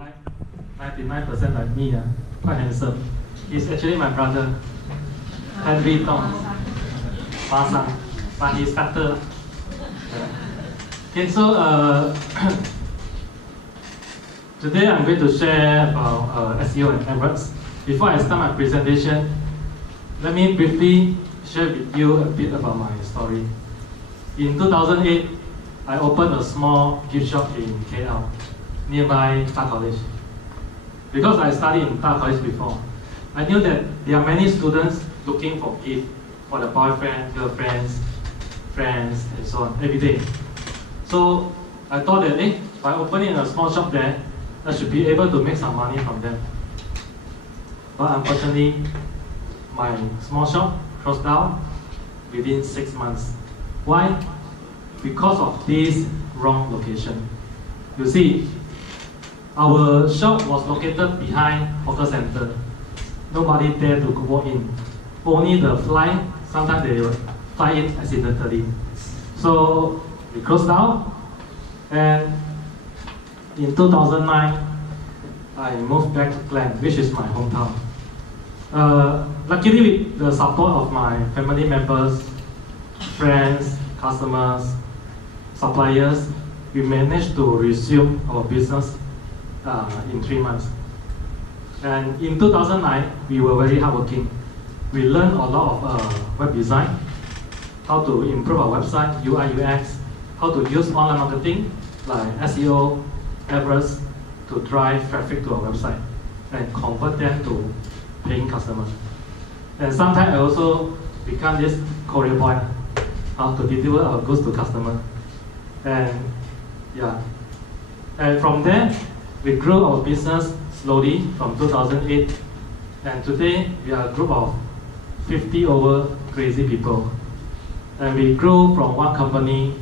like 99% like me, quite handsome. He's actually my brother, Henry Tong, but he's fatter. Okay, so today I'm going to share about SEO and AdWords. Before I start my presentation, let me briefly share with you a bit about my story. In 2008, I opened a small gift shop in KL, nearby Ta College. Because I studied in Ta College before, I knew that there are many students looking for gifts for their boyfriend, girlfriends, friends, and so on, every day. So I thought that, by opening a small shop there, I should be able to make some money from them. But unfortunately, my small shop closed down within 6 months. Why? Because of this wrong location. You see, our shop was located behind hawker center. Nobody dare to walk in. Only the fly, sometimes they will fly in accidentally. So we closed down, and in 2009, I moved back to Klang, which is my hometown. Luckily, with the support of my family members, friends, customers, suppliers, we managed to resume our business in 3 months. And in 2009, we were very hardworking. We learned a lot of web design, how to improve our website, UI, UX, how to use online marketing like SEO, AdWords to drive traffic to our website and convert them to paying customers. And sometimes I also become this courier boy to deliver our goods to customers. And from there, we grew our business slowly from 2008, and today we are a group of 50 over crazy people. And we grew from 1 company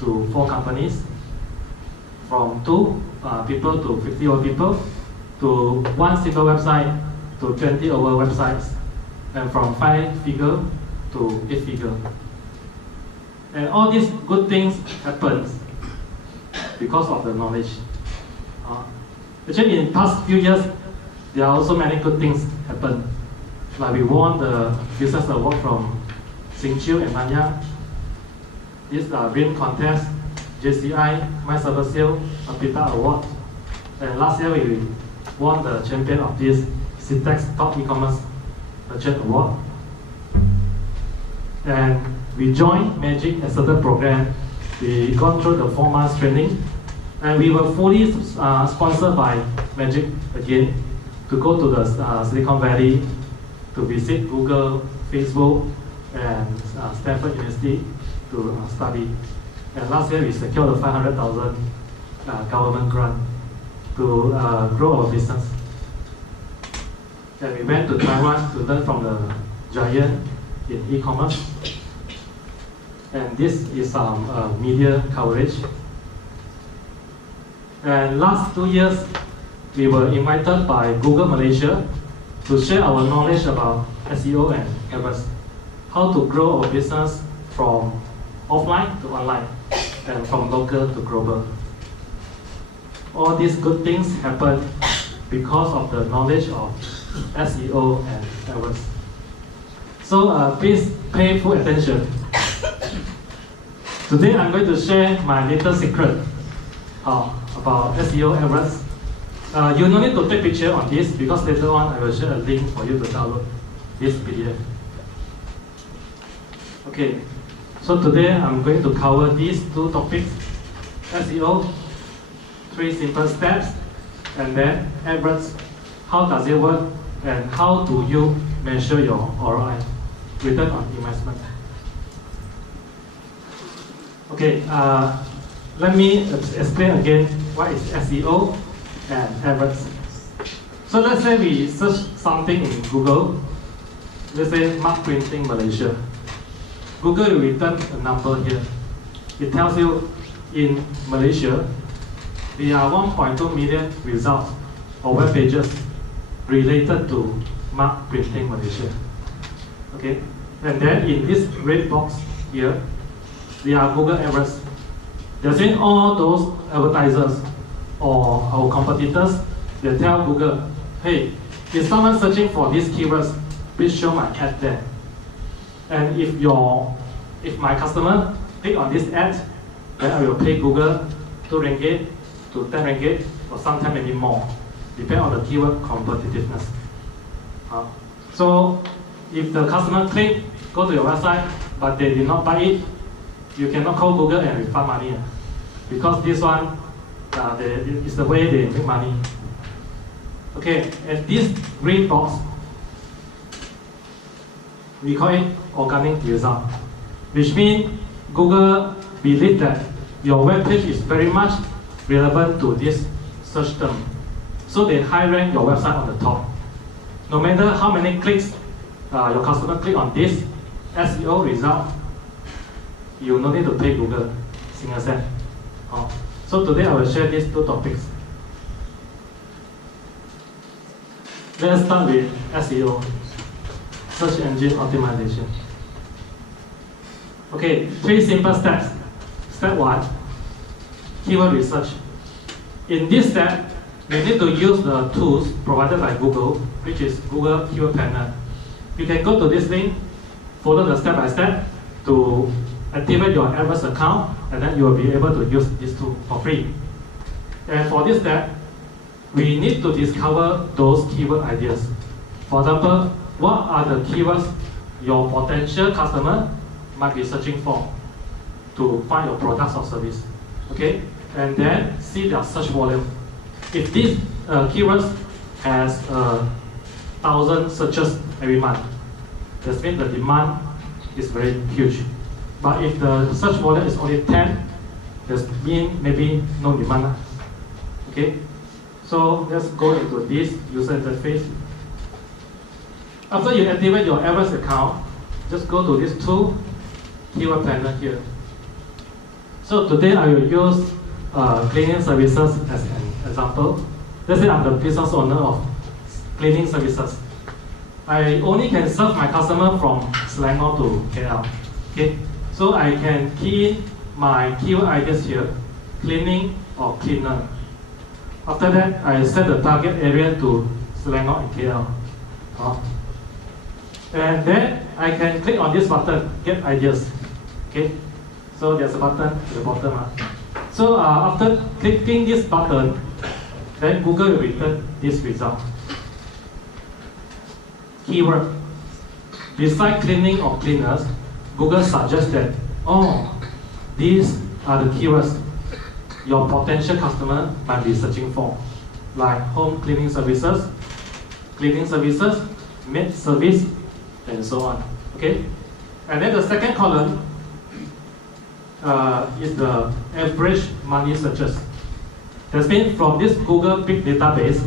to 4 companies, from 2 people to 50 over people, to 1 single website to 20 over websites, and from 5 figure to 8 figure. And all these good things happen because of the knowledge. Actually, in the past few years, there are also many good things happen. Like we won the business award from Singchiu and Nanyang. This win contest, JCI, My Server Sale, a PITA award. And last year we won the champion of this SITEC Top E-commerce Merchant Award. And we joined Magic a certain program. We gone through the 4 months training, and we were fully sponsored by Magic again to go to the Silicon Valley to visit Google, Facebook, and Stanford University to study. And last year we secured a 500,000 government grant to grow our business. And we went to Taiwan to learn from the giant in e-commerce. And this is some media coverage. And last 2 years, we were invited by Google Malaysia to share our knowledge about SEO and AdWords, how to grow our business from offline to online, and from local to global. All these good things happen because of the knowledge of SEO and AdWords. So please pay full attention. Today I'm going to share my little secret about SEO AdWords. You don't need to take picture on this because later on I will share a link for you to download this PDF. Okay, so today I'm going to cover these 2 topics: SEO, 3 simple steps, and then AdWords, how does it work, and how do you measure your ROI, return on investment. Okay, let me explain again what is SEO and AdWords. So let's say we search something in Google. Let's say mark printing Malaysia. Google will return a number here. It tells you in Malaysia, there are 1.2 million results or web pages related to mark printing Malaysia. Okay, and then in this red box here, there are Google AdWords. They're saying all those advertisers or our competitors they tell Google, hey, if someone searching for these keywords, please show my ad there. And if my customer click on this ad, then I will pay Google 2 ringgit to 10 ringgit, or sometimes maybe more, depending on the keyword competitiveness. So if the customer click, go to your website, but they did not buy it, you cannot call Google and refund money, because this one is the way they make money. Okay, and this green box, we call it organic result, which means Google believes that your web page is very much relevant to this search term. So they high rank your website on the top. No matter how many clicks your customer click on this SEO result, you no need to pay Google single cent. So today I will share these 2 topics. Let's start with SEO, search engine optimization. Okay, 3 simple steps. Step 1, keyword research. In this step, you need to use the tools provided by Google, which is Google Keyword Planner. You can go to this link, follow the step by step to activate your AdWords account, and then you will be able to use this tool for free. And for this step, we need to discover those keyword ideas. For example, what are the keywords your potential customer might be searching for to find your products or service? Okay, and then see their search volume. If these keywords has 1,000 searches every month, that means the demand is very huge. But if the search volume is only 10, that means maybe no demand. Okay, so let's go into this user interface. After you activate your AdWords account, just go to this tool, Keyword Planner here. So today I will use cleaning services as an example. Let's say I'm the business owner of cleaning services. I only can serve my customer from Selangor to KL. Okay, so I can key in my keyword ideas here, cleaning or cleaner. After that, I set the target area to Selangor and KL. And then I can click on this button, get ideas. Okay, so there's a button at the bottom. So after clicking this button, then Google will return this result. Keyword. Besides cleaning or cleaners, Google suggests that, these are the keywords your potential customer might be searching for, like home cleaning services, maid service, and so on. Okay, and then the second column is the average monthly searches. That means from this Google big database,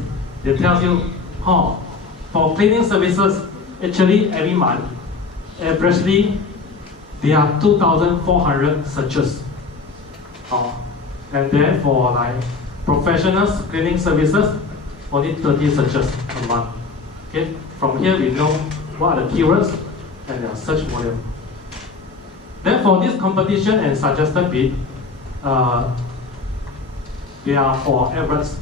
they tell you, for cleaning services, actually every month, averagely, there are 2,400 searches. And then for like professional cleaning services, only 30 searches a month. Okay, from here we know what are the keywords and their search volume. Then for this competition and suggested bid, they are for AdWords.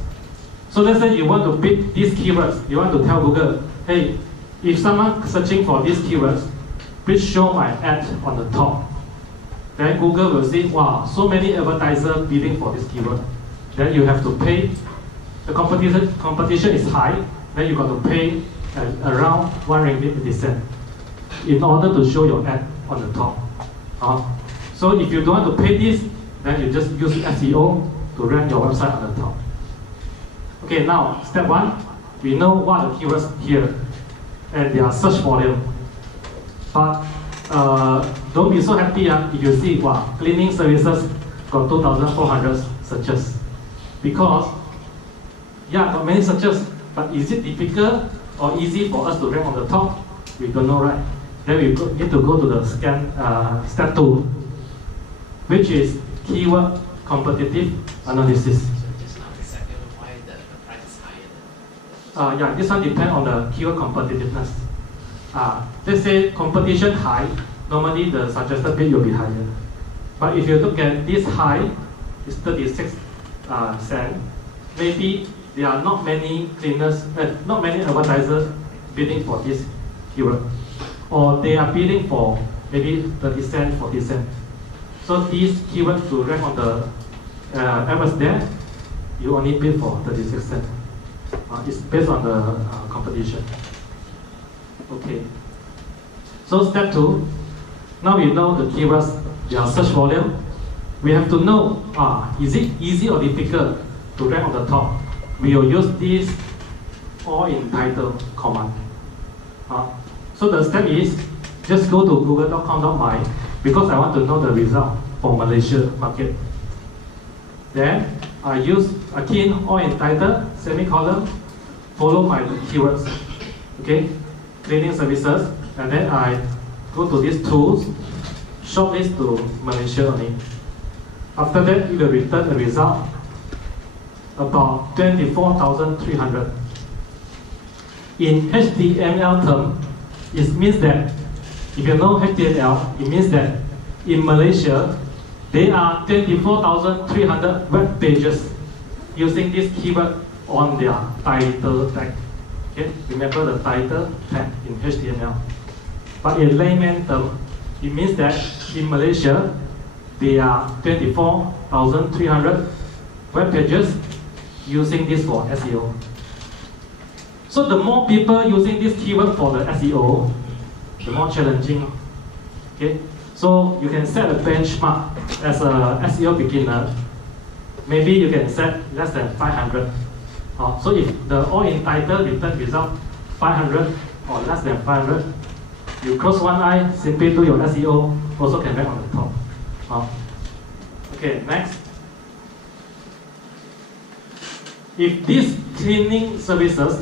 So let's say you want to bid these keywords, you want to tell Google, hey, if someone searching for these keywords, please show my ad on the top. Then Google will see, wow, so many advertisers bidding for this keyword. Then you have to pay. The competition is high, then you got to pay around 1 ringgit 50 cents in order to show your ad on the top. So if you don't want to pay this, then you just use SEO to rank your website on the top. Okay, now step 1, we know what are the keywords here and their search volume. But don't be so happy if you see, wow, cleaning services got 2,400 searches. Because, got many searches, but is it difficult or easy for us to rank on the top? We don't know, right? Then we need to go to the step 2, which is keyword competitive analysis. So just now the second, why the price is higher than this one depends on the keyword competitiveness. Let's say competition high, normally the suggested bid will be higher. But if you look at this high, it's 36 cents, maybe there are not many cleaners, not many advertisers bidding for this keyword, or they are bidding for maybe 30 cents, 40 cents. So these keywords to rank on the average there, you only bid for 36 cents. It's based on the competition. Okay. So step 2, now we know the keywords, their search volume. We have to know, is it easy or difficult to rank on the top? We will use this all in title command. So the step is, just go to google.com.my because I want to know the result for Malaysia market. Then I key in all in title, semicolon, follow my keywords. Okay, cleaning services, and then I go to these tools, shortlist to Malaysia only. After that, it will return a result about 24,300. In HTML term, it means that, if you know HTML, it means that in Malaysia, there are 24,300 web pages using this keyword on their title tag. Okay, remember the title tag in HTML. But in layman term, it means that in Malaysia, there are 24,300 web pages using this for SEO. So the more people using this keyword for the SEO, the more challenging. Okay, so you can set a benchmark as a SEO beginner. Maybe you can set less than 500. So if the all in title return result 500 or less than 500, you close one eye, simply do your SEO, also can rank on the top. Okay, next. If these cleaning services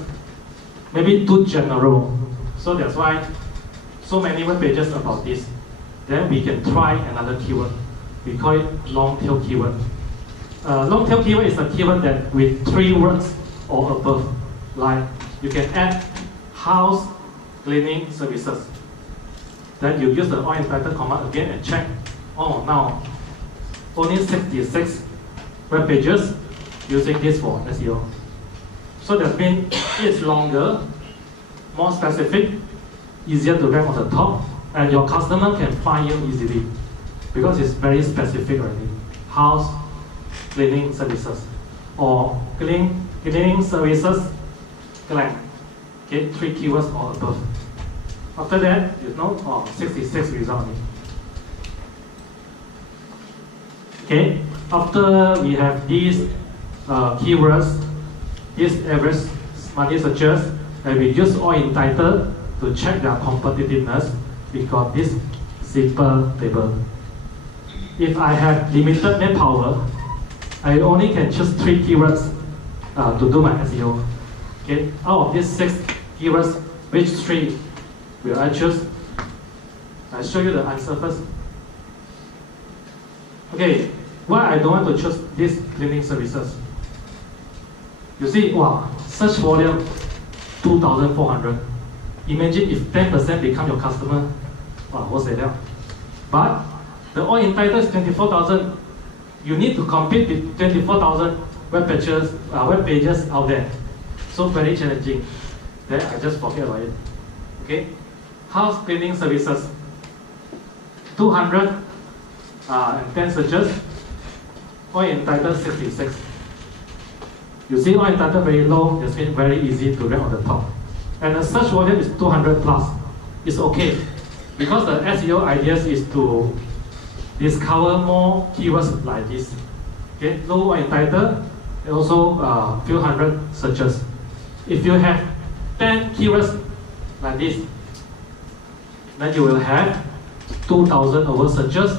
maybe too general, so that's why so many web pages about this, then we can try another keyword. We call it long tail keyword. Long tail keyword is a keyword that with 3 words or above, like you can add house cleaning services. Then you use the all in title command again and check. Oh, now only 66 web pages using this for SEO. So that means it's longer, more specific, easier to rank on the top, and your customer can find you easily because it's very specific already. House cleaning services or cleaning services blank. Okay, 3 keywords or above. After that, you know, 66 results. Okay, after we have these keywords, these average money searches, and we use all in title to check their competitiveness. We got this simple table. If I have limited manpower, I only can choose 3 keywords to do my SEO. Okay, out of these 6 keywords, which 3 will I choose? I'll show you the answer first. Okay, why I don't want to choose these cleaning services? You see, wow, search volume 2,400. Imagine if 10% become your customer. Wow, what's that? But the all in title is 24,000. You need to compete with 24,000 web pages out there. So very challenging. Then I just forget about it. Okay, house cleaning services, 210 searches. All in title 66. You see, all in title very low. It's been very easy to rank on the top. And the search volume is 200 plus. It's okay because the SEO ideas is to discover more keywords like this. Okay, low in title, and also few hundred searches. If you have 10 keywords like this, then you will have 2,000 over searches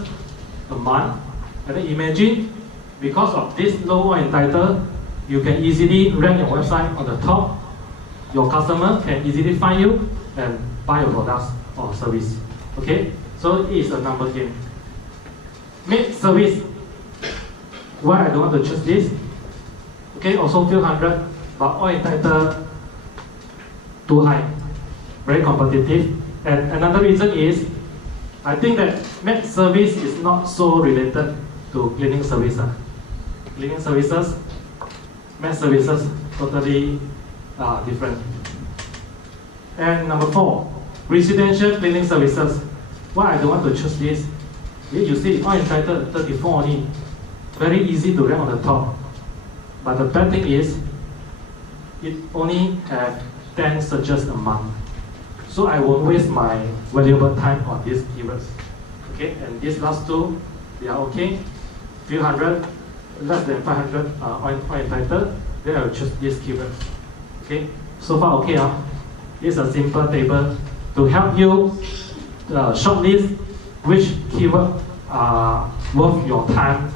a month. And then imagine, because of this low in title, you can easily rank your website on the top. Your customer can easily find you and buy your products or service. Okay, so it is a number game. Make service. Why I don't want to choose this? Okay, also few hundred, but all in title too high, very competitive. And another reason is, I think that med service is not so related to cleaning service. Cleaning services, med services, totally different. And number 4, residential cleaning services. Why I don't want to choose this? You see, Untitled 34 only. Very easy to rank on the top. But the bad thing is, it only have 10 searches a month. So I won't waste my valuable time on these keywords. Okay, and these last two, they are okay. Few hundred, less than 500 Untitled, then I will choose this keyword. Okay, so far okay. It's a simple table to help you shortlist which keyword are worth your time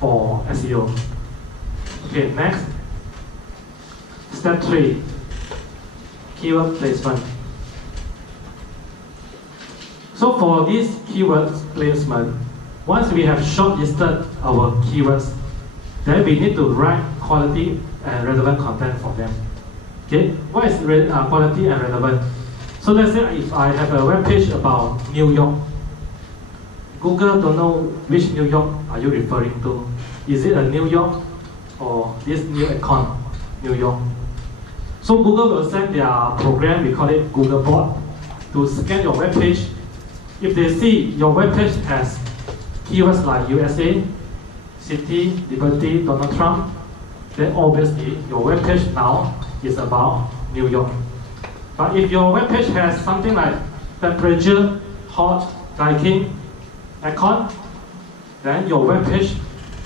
for SEO. Okay, next. Step 3, keyword placement. So for this keyword placement, once we have shortlisted our keywords, then we need to write quality and relevant content for them. Okay, what is quality and relevant? So let's say if I have a web page about New York, Google don't know which New York are you referring to. Is it a New York or this new icon, New York? So Google will send their program, we call it Google Bot, to scan your web page. If they see your web page has keywords like USA, City, Liberty, Donald Trump, then obviously your web page now is about New York. But if your web page has something like temperature, hot, liking, icon, then your web page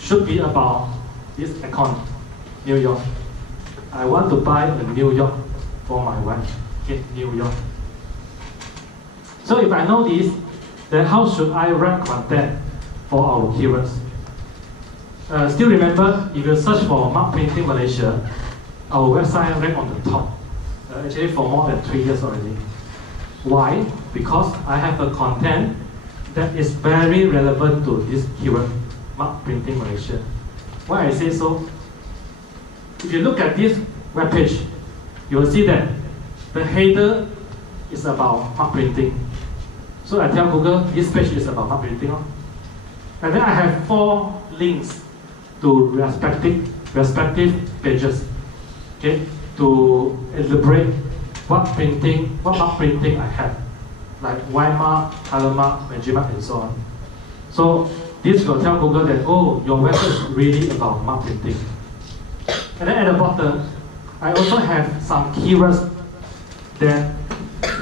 should be about this icon, New York. I want to buy a New York for my wife. Okay, New York. So if I know this, then how should I write content for our keywords? Still remember, if you search for Mark Printing Malaysia, our website ranked on the top. Actually for more than 3 years already. Why? Because I have a content that is very relevant to this keyword, Mark Printing Malaysia. Why I say so? If you look at this web page, you will see that the header is about Mark Printing. So I tell Google, this page is about Mark Printing. And then I have 4 links to respective pages. Okay, to elaborate what Mark Printing I have, like Y mark, color mark, magic mark, and so on. So this will tell Google that, oh, your website is really about Mark Printing. And then at the bottom, I also have some keywords that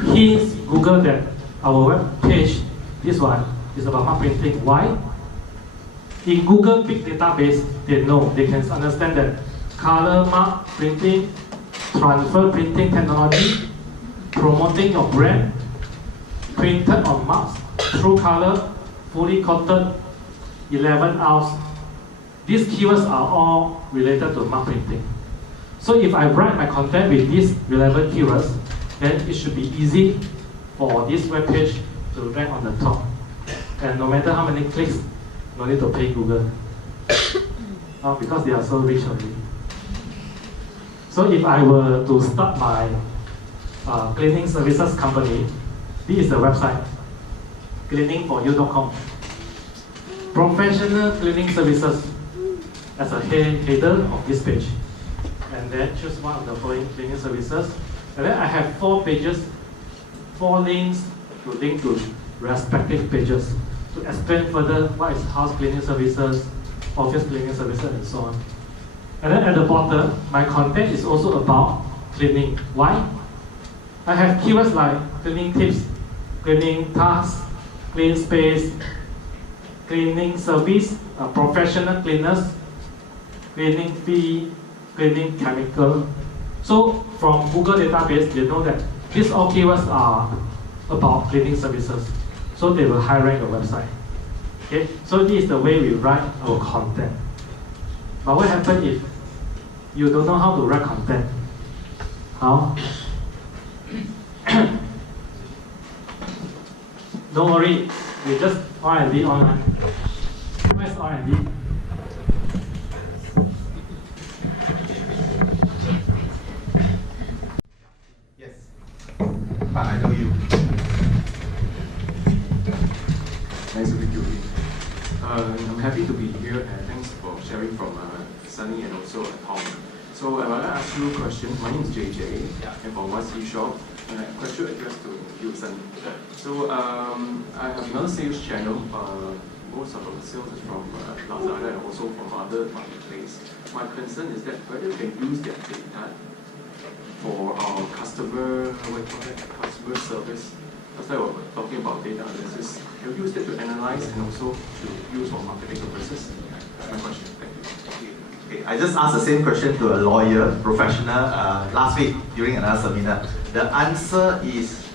hints Google that our web page, this one, is about Mark Printing. Why? In Google Big Database, they know, they can understand that color mark printing, transfer printing technology, promoting your brand, printed on marks, true color, fully coated, 11 ounce. These keywords are all related to mark printing. So if I write my content with these relevant keywords, then it should be easy for this web page to rank on the top. And no matter how many clicks, no need to pay Google. Because they are so rich already. So if I were to start my cleaning services company, this is the website, cleaningforyou.com. Professional cleaning services as a header of this page. And then choose one of the following cleaning services. And then I have 4 pages, 4 links to link to respective pages to explain further what is house cleaning services, office cleaning services, and so on. And then at the bottom, my content is also about cleaning. Why? I have keywords like cleaning tips, cleaning tasks, clean space, cleaning service, professional cleaners, cleaning fee, cleaning chemical. So from Google database, they know that these all keywords are about cleaning services. So they will high rank your website. Okay, so this is the way we write our content. But what happens if you don't know how to write content? How? Don't worry, we just R&D online. Where's R&D? Yes. But I know you. Nice to meet you. I'm happy to be here and thanks for sharing from Sunny and also Tong. So I want to ask you a question. My name is JJ, I'm from One C Shop, and I have a question addressed to Vincent. So I have another sales channel. Most of our sales is from Lazada and also from other marketplaces. My concern is that whether we can use that data for our customer, customer service. That's why we're talking about data analysis. Can we use it to analyze and also to use for marketing purposes? That's my question. Thank you. Okay, I just asked the same question to a lawyer, professional, last week during another seminar. The answer is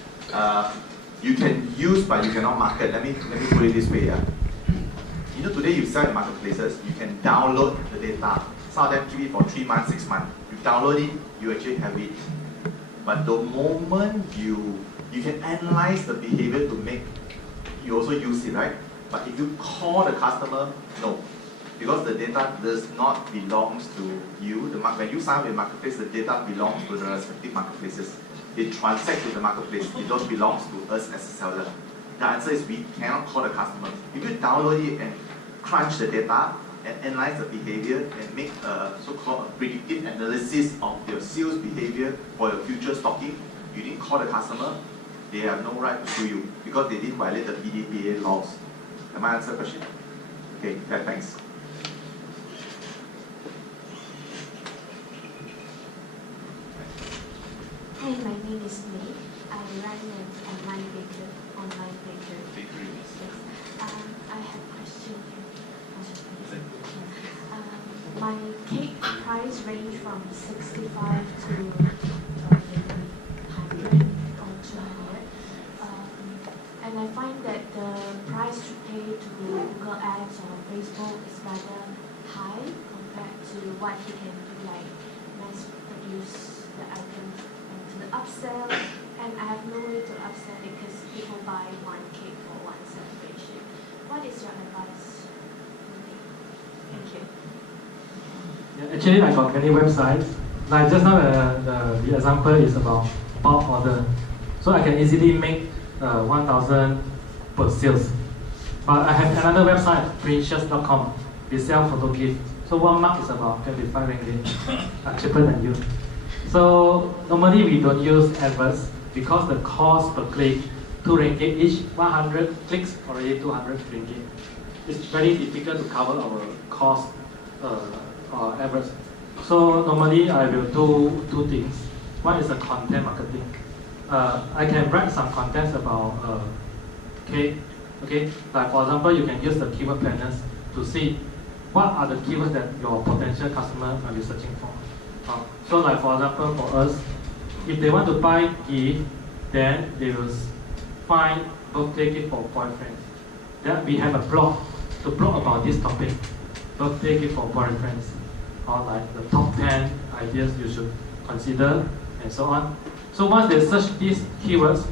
you can use but you cannot market. Let me put it this way. You know, today you sell in marketplaces, you can download the data. Some of them keep it for 3 months, 6 months. You download it, you actually have it. But the moment you can analyze the behavior to make, you also use it, right? But if you call the customer, no. Because the data does not belongs to you. When you sign up with marketplace, the data belongs to the respective marketplaces. They transact with the marketplace. It don't belongs to us as a seller. The answer is we cannot call the customer. If you download it and crunch the data and analyze the behavior and make a so-called predictive analysis of your sales behavior for your future stocking, you didn't call the customer, they have no right to sue you because they didn't violate the PDPA laws. Am I answering the question? Okay, thanks. Hi, my name is May. I run an online bakery. Yes. I have a question here. My cake price range from 65 to maybe 100 or 200. And I find that the price to pay to Google Ads or Facebook is rather high compared to what you can do, like mass produce the items to the upsell. And I have no way to upsell it because people buy one cake for one celebration. What is your advice for me? Thank you. Yeah, actually, I got many websites. Like just now, the example is about bulk order. So I can easily make 1,000 per sales. But I have another website, precious.com. We sell photo gift. So one mark is about 25 ringgit, cheaper than you. So normally we don't use adverts because the cost per click, 2 ringgit each, 100 clicks already 200 ringgit. It's very difficult to cover our cost adverts. So normally I will do 2 things. One is the content marketing. I can write some contents about cake. Okay, like for example, you can use the keyword planners to see what are the keywords that your potential customer might be searching for. So like for example, for us, if they want to buy gift, then they will find birthday gift for boyfriends. Then we have a blog to blog about this topic, birthday gift for boyfriends, or like the top 10 ideas you should consider, and so on. So once they search these keywords,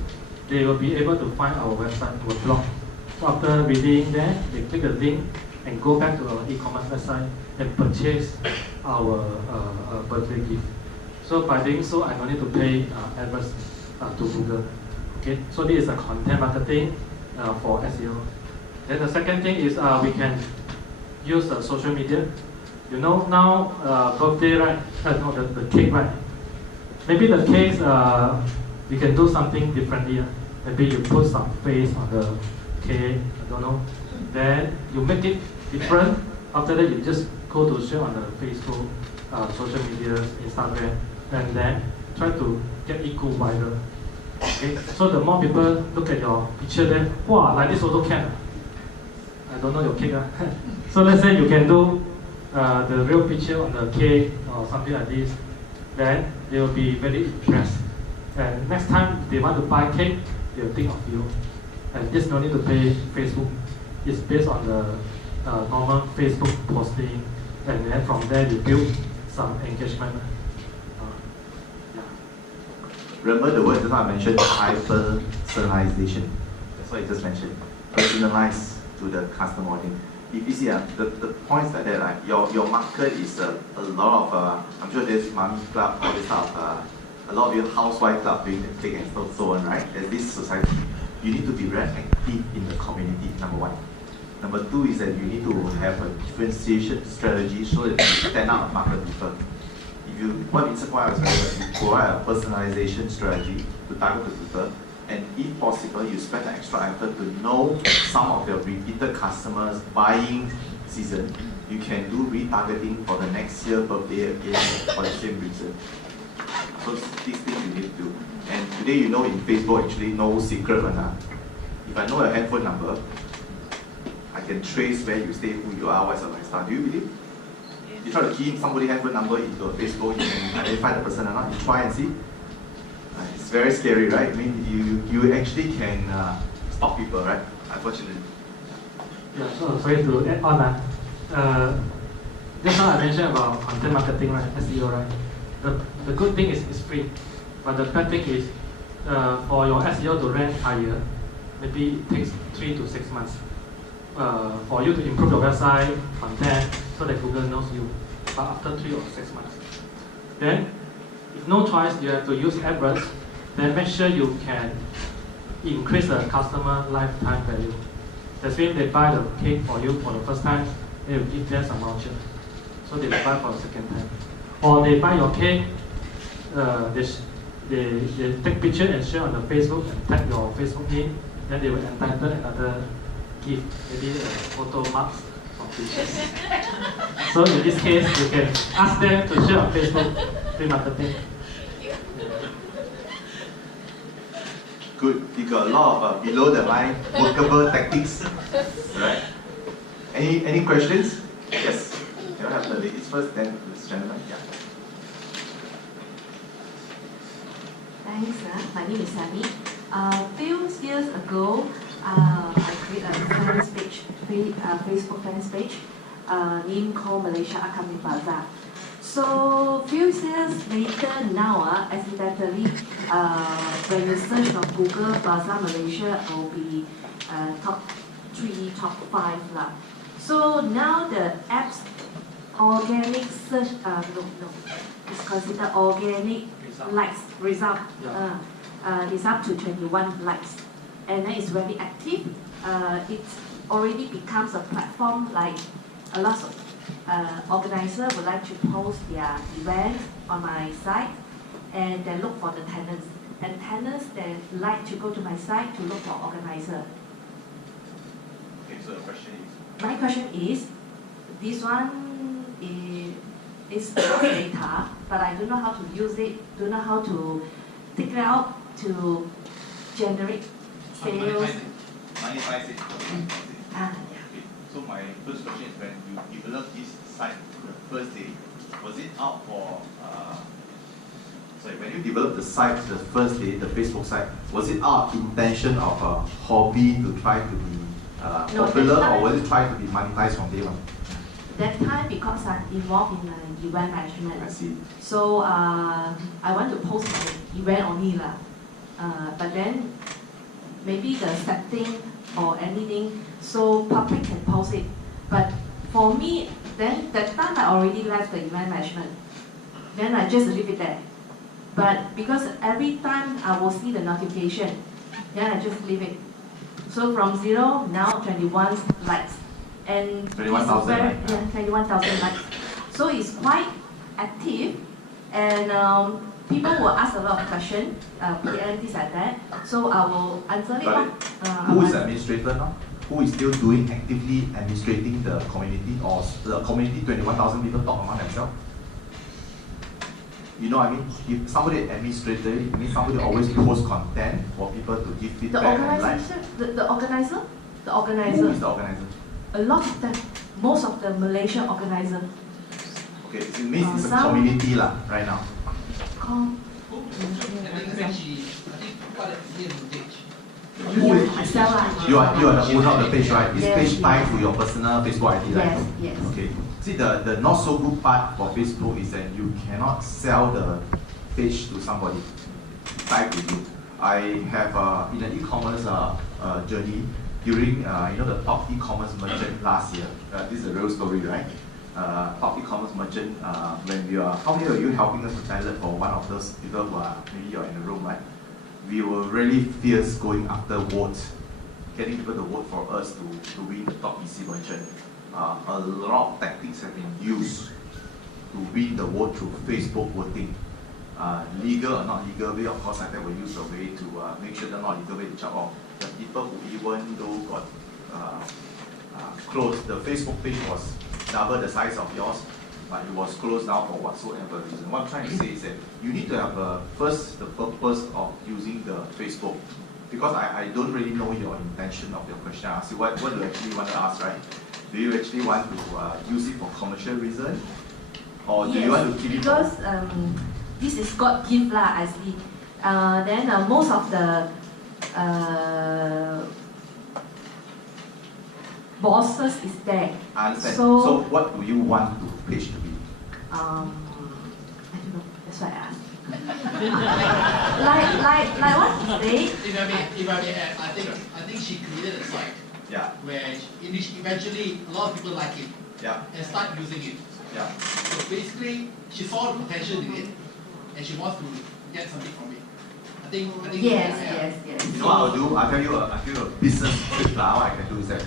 they will be able to find our website, our blog. So after reading that, they click the link and go back to our e-commerce website and purchase our birthday gift. So by doing so, I don't need to pay adverts to Google. Okay, so this is a content marketing for SEO. Then the second thing is we can use social media. You know now birthday, right? No, the cake, right? Maybe the cake we can do something differently. Maybe you put some face on the cake. I don't know. Then you make it different. After that, you just go to share on the Facebook, social media, Instagram, and then try to get it go viral. Okay? So the more people look at your picture, then wow, like this also can. I don't know your cake. So let's say you can do the real picture on the cake or something like this. Then they will be very impressed. And next time they want to buy cake, they will think of you. And this no need to pay Facebook. It's based on the normal Facebook posting, and then from there you build some engagement. Remember the word that I mentioned, hyper-personalization. That's what I just mentioned. Personalize to the customer audience. If you see the points like that, your market is a lot of, I'm sure there's mommy club, all this stuff, a lot of your housewife club doing the cake and so on, right? There's this society. You need to be very active in the community, number one. Number two is that you need to have a differentiation strategy so that you stand out among the people. If what Vincent point out is you provide a personalization strategy to target the people, and if possible, you spend an extra effort to know some of your repeated customers' buying season. You can do retargeting for the next year birthday again for the same reason. So these things you need to do. And today, you know, in Facebook, actually, no secret one. If I know your handphone number, I can trace where you stay, who you are, what's your lifestyle. Do you believe? You try to key in somebody's handphone number into a Facebook, you can identify the person or not. You try and see. It's very scary, right? I mean, you actually can stop people, right? Unfortunately. Yeah, so sorry to add on. Just now I mentioned about content marketing, right? SEO, right? The good thing is it's free, but the bad thing is for your SEO to rank higher, maybe it takes 3 to 6 months for you to improve your website content so that Google knows you. But after 3 or 6 months, then if no choice, you have to use AdWords. Then make sure you can increase the customer lifetime value. That's when they buy the cake for you for the first time, they will give them some voucher. So they will buy for the second time. Or they buy your cake, they take picture and share on the Facebook and tag your Facebook name, then they will entitle another gift, maybe photo marks or pictures. So in this case, you can ask them to share on Facebook, free marketing. Good. You got a lot of below the line workable tactics, right? Any questions? Yes. Can I have the ladies first, then this gentleman? Yeah. Thanks. My name is Sammy. Few years ago, I created a fans page, Facebook fans page, named called Malaysia Akami Bazaar. So few years later now, accidentally, when you search on Google, Bazaar Malaysia will be top 3, top 5 lah. So now the app's organic search, it's considered organic likes result. Is up to 21 likes, and then it's very active. It already becomes a platform like a lot of organizers would like to post their events on my site, and then look for the tenants. And tenants then like to go to my site to look for organizer. Okay, so the question is? My question is, this one is data, but I don't know how to use it, don't know how to take it out to generate sales. Monetize it. Yeah. Okay. So my first question is, when you developed this site the first day, was it out for, when you developed the site the first day, the Facebook site, was it our intention of a hobby to try to be popular, or was it try to be monetized from day one? That time, because I'm involved in event management. I see. So I want to post my event only lah. But then maybe the setting or anything, so public can post it. But for me, then that time I already left the event management. Then I just leave it there. But because every time I will see the notification, then I just leave it. So from 0, now 21 likes. And 21,000 likes. Yeah, 21,000 likes. So it's quite active, and people will ask a lot of questions, PM, this and that. So I will answer it. Who is the administrator now? Who is still doing actively administrating the community, or the community 21,000 people talk among themselves? You know what I mean? If somebody administrator, it means somebody always posts content for people to give feedback and like. The organizer? The organizer. Who is the organizer? A lot of them, most of the Malaysian organizer. Okay, so it means it's a community lah, right now. You are the owner of the page, right? This page tied to your personal Facebook ID, right? Yes, yes. Okay. See, the not so good part for Facebook is that you cannot sell the page to somebody. Tied with you. I have in an e-commerce journey during the top e-commerce merchant last year. This is a real story, right? Top e-commerce merchant, when we are, how many of you helping us to pilot for one of those people who are, maybe you're in the room, right? We were really fierce going after votes, getting people to vote for us to win the top EC merchant. A lot of tactics have been used to win the vote through Facebook voting. Legal or not legal way, of course, SITEC will use a way to make sure the not legal way to jump off. The people who even though got closed, the Facebook page was double the size of yours, but it was closed down for whatsoever reason. What I'm trying to say is that you need to have first the purpose of using the Facebook, because I don't really know your intention of your question. I ask you what do you actually want to ask, right? Do you actually want to use it for commercial reason, or do you want to keep it for? Because this is God gift lah, I see. Then most of the bosses is there. I understand. So, So what do you want the page to be? I don't know. That's why I asked. like what you say? If I may add, I think she created a site Yeah. where eventually a lot of people like it Yeah. and start using it. Yeah. So basically, she saw the potential in it, and she wants to get something from it. I think. Yes. You know what I'll do? I'll tell you a business trick now. What I can do is that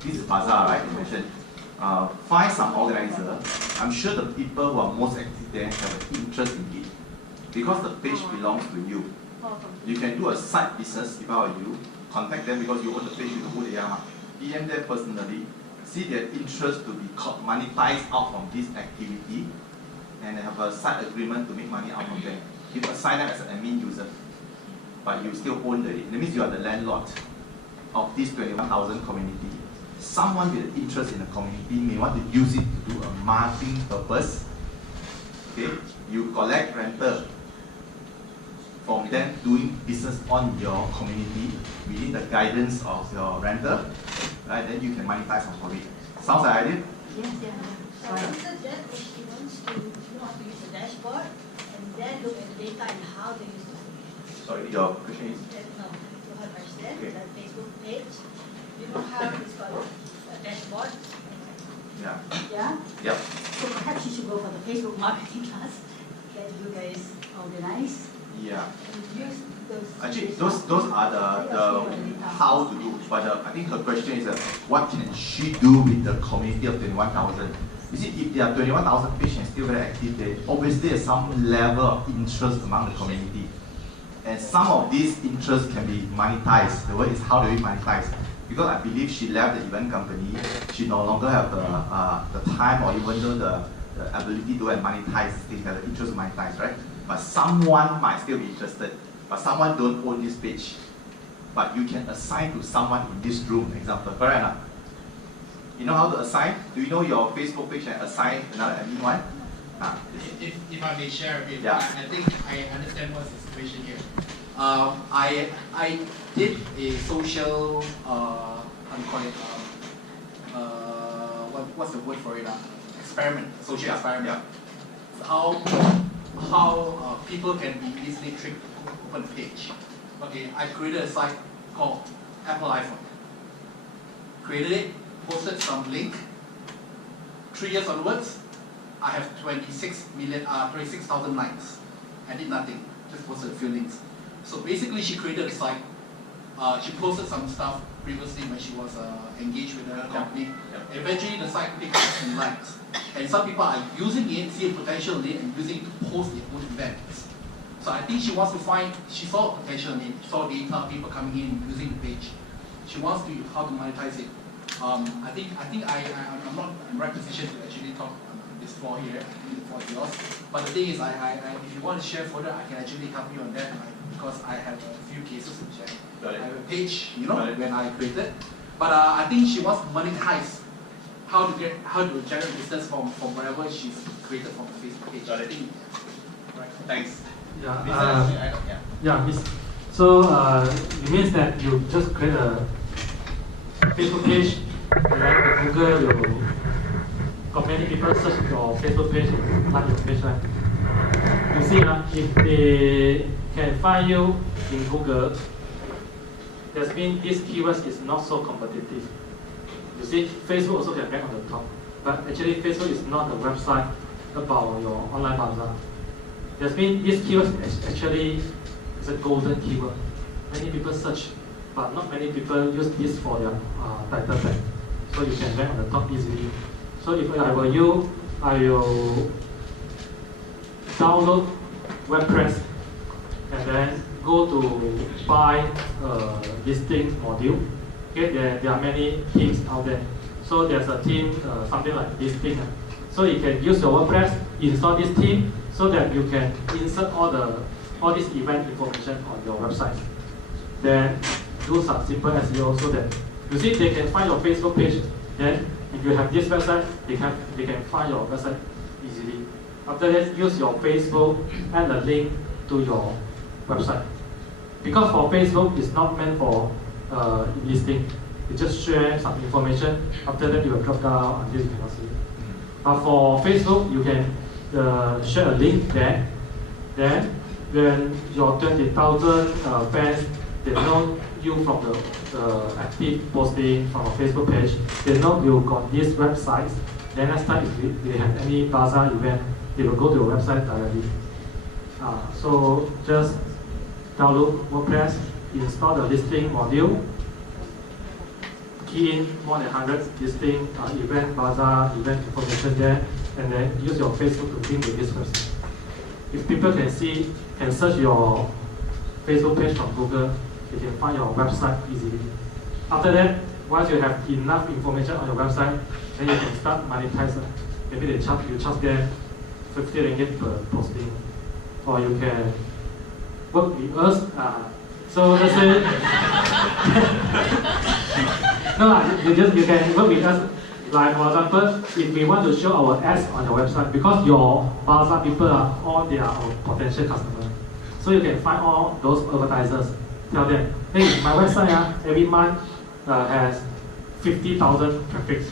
this is bazaar, right? You mentioned. Find some organizer. I'm sure the people who are most active there have an interest in it, because the page belongs to you. You can do a side business if I were you. Contact them because you own the page, you know who they are. DM them personally. See their interest to be monetized out from this activity, and have a side agreement to make money out of them. You assign them as an admin user, but you still own the. That means you are the landlord of this 21,000 community. Someone with an interest in the community may want to use it to do a marketing purpose. Okay, you collect rental from them doing business on your community within the guidance of your renter, right? Then you can monetize on it. Sounds like idea? Yes. So after that, if she wants to know how to use the dashboard and then look at the data and how to use the Sorry, your question is? no, to her question, Okay. the Facebook page, you know how it's called a dashboard? Yeah. Yeah? Yep. So perhaps you should go for the Facebook marketing class that you guys organize Yeah. and use those. Actually, those are the how to do. But I think her question is what can she do with the community of 21,000? You see, if there are 21,000 patients still very active, there obviously is some level of interest among the community. And some of these interests can be monetized. The word is how do we monetize? Because I believe she left the event company, she no longer have the time or even the ability to monetize things, have the interest to monetize, right? But someone might still be interested, but someone don't own this page. But you can assign to someone in this room, example, correct or not? You know how to assign? Do you know your Facebook page and assign another admin one? If I may share a bit, Yeah. I think I understand what's the situation here. I did a social, how do you call it, what's the word for it? Experiment, social experiment. Yeah. How people can be easily tricked to open a page. Okay, I created a site called Apple iPhone. Created it, posted some link. 3 years onwards, I have 26,000 likes. I did nothing, just posted a few links. So basically, she created a site. She posted some stuff previously when she was engaged with her company. Yeah. Eventually, the site picked up some likes. And some people are using it, see a potential in it, and using it to post their own events. So I think she wants to find, she saw potential in it, saw data, people coming in, using the page. She wants to how to monetize it. I'm not in the right position to actually talk on this floor here. I think the floor is yours. But the thing is, if you want to share further, I can actually help you on that because I have a few cases to share. I have a page, when I created. But I think she wants to monetize how to generate business from wherever she's created from the Facebook page. Got it. I think, right. Thanks. Miss. So it means that you just create a Facebook page, like Google, you got many people search your Facebook page, like your page, right? You see, if they can find you in Google, that means this keywords is not so competitive. You see, Facebook also can rank on the top, but actually Facebook is not the website about your online bazaar. That means this keyword actually is a golden keyword. Many people search, but not many people use this for their title tag. So you can rank on the top easily. So if I were you, I will download WordPress and then go to buy a listing module. Okay, there are many themes out there. So there's a theme, something like listing. So you can use your WordPress, install this theme, so that you can insert all this event information on your website. Then do some simple SEO so that you see they can find your Facebook page. Then if you have this website, they can find your website easily. After that, use your Facebook and a link to your website. Because for Facebook, it's not meant for listing. You just share some information. After that, you will drop down until you cannot see it. But for Facebook, you can share a link there. Then when your 20,000 fans, they know you from the active posting from a Facebook page. They know you got this website. Then next time if they have any bazaar event, they will go to your website directly. So just download WordPress, install the listing module, key in more than 100 listing, event, bazaar, event information there, and then use your Facebook to link with this website. If people can search your Facebook page from Google, they can find your website easily. After that, once you have enough information on your website, then you can start monetizing. Maybe you charge them 50 ringgit per posting, or you can work with us. So let's say, you can work with us. Like for example, if we want to show our ads on your website, because your bazaar people are all our potential customers, so you can find all those advertisers. Tell them, hey, my website every month has 50,000 traffic.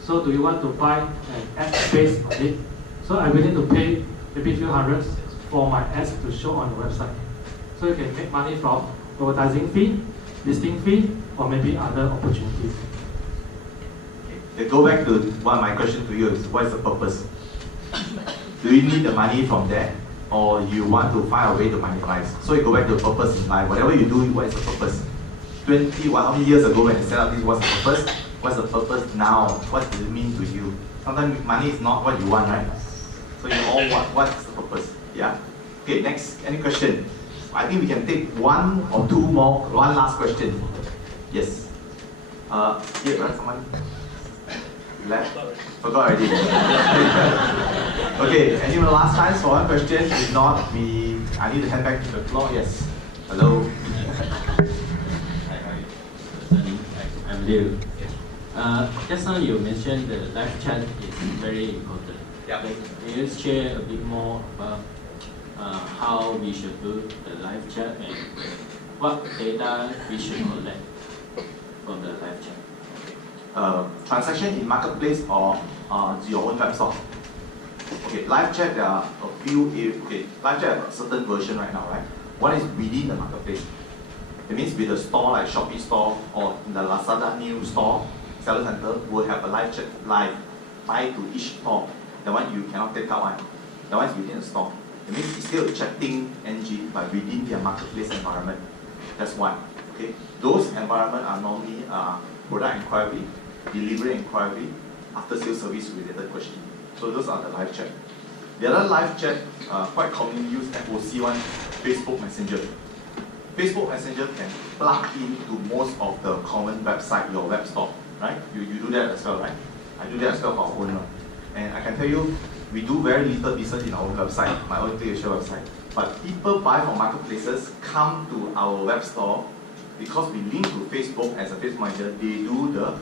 So do you want to buy an ad space on it? So I'm willing to pay maybe a few hundreds for my ads to show on your website. So you can make money from advertising fee, listing fee, or maybe other opportunities. Okay, go back to one of my questions to you is, what is the purpose? Do you need the money from there? Or you want to find a way to monetize? So you go back to the purpose in life. Whatever you do, what is the purpose? How many years ago when you set up this, what's the purpose? What's the purpose now? What does it mean to you? Sometimes money is not what you want, right? So you all want, what's the purpose? Yeah? Okay, next, any question? I think we can take one or two more, one last question. Yes. Here, right, someone? Left? Forgot already. Okay, any last time for one question? If not, I need to hand back to the floor. Yes. Hello. I'm Liu. Just now you mentioned the live chat is very important. Yeah. Can you share a bit more about how we should do the live chat and what data we should collect from the live chat? Transaction in marketplace or your own web store? Okay, live chat, there are a few. Okay, live chat has a certain version right now, right? One is within the marketplace. It means with a store like Shopee store or in the Lazada new store, seller center will have a live chat live by to each store. The one you cannot take out one. The one is within the store. It means it's still a chatting engine but within their marketplace environment. That's one. Okay, those environments are normally product inquiry, delivery inquiry, after sales service related question. So those are the live chat. The other live chat, quite commonly used FOC one, Facebook Messenger. Facebook Messenger can plug into most of the common website, your web store, right? You do that as well, right? I do that as well for our own one. And I can tell you, we do very little business in our own website, my own PlayAsia website. But people buy from marketplaces, come to our web store, because we link to Facebook as a Facebook manager, they do the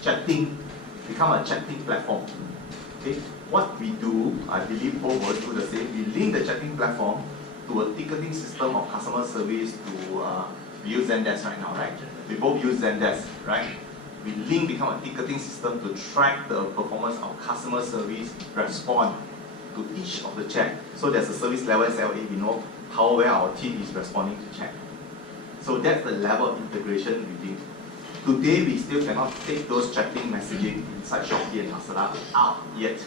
chatting, become a chatting platform. Okay, what we do, I believe both will do the same. We link the chatting platform to a ticketing system of customer service to we use Zendesk right now, right? We both use Zendesk, right? We link become a ticketing system to track the performance of customer service respond to each of the chat. So there's a service level SLA, we know how well our team is responding to chat. So that's the level of integration we do. Today, we still cannot take those chatting messaging inside Shopee and Lazada out yet,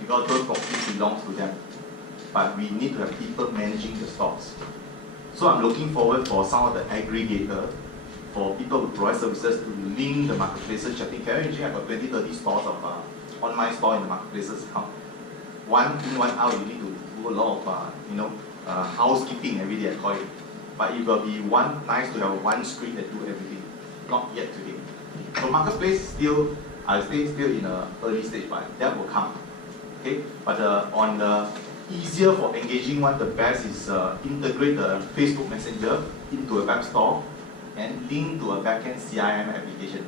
because those properties belong to them. But we need to have people managing the stocks. So I'm looking forward for some of the aggregator, for people who provide services to link the marketplaces chatting. Can you imagine I've got 20-30 stores of online store in the marketplaces account? One in, one out, you need to do do a lot of housekeeping every day, I call it. But it will be nice to have one screen that do everything. Not yet today. So marketplace still, I would say still in an early stage, but that will come. Okay, but on the easier for engaging one, the best is integrate the Facebook Messenger into a web store and link to a backend CRM application.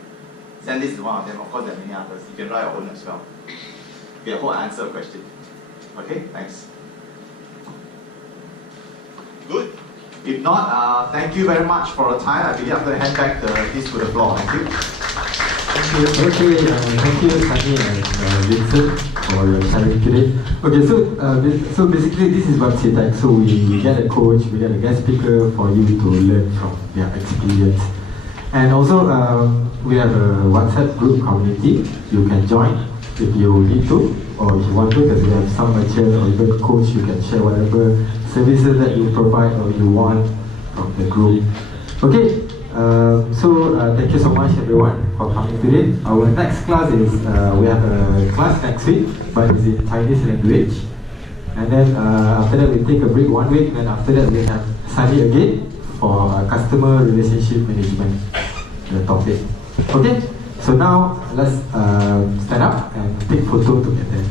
Sendis is one of them. Of course, there are many others. You can write your own as well. Okay, I hope I answer a question. Okay, thanks. Good. If not, thank you very much for your time. I believe I'm going to hand back this to the floor. Thank you. Thank you, Sunny and Vincent, for your sharing today. Okay, so basically this is what SITEC. So we get a coach, we get a guest speaker for you to learn from their experience. And also we have a WhatsApp group community. You can join if you need to, or if you want to, because we have some lectures or even coach. You can share whatever services that you provide or you want from the group. Okay. Thank you so much everyone for coming today. Our next class is, we have a class next week, but it's in Chinese language. And then after that we take a break 1 week, then after that we have Sunny again for customer relationship management, the topic. Okay, so now let's stand up and take photo together.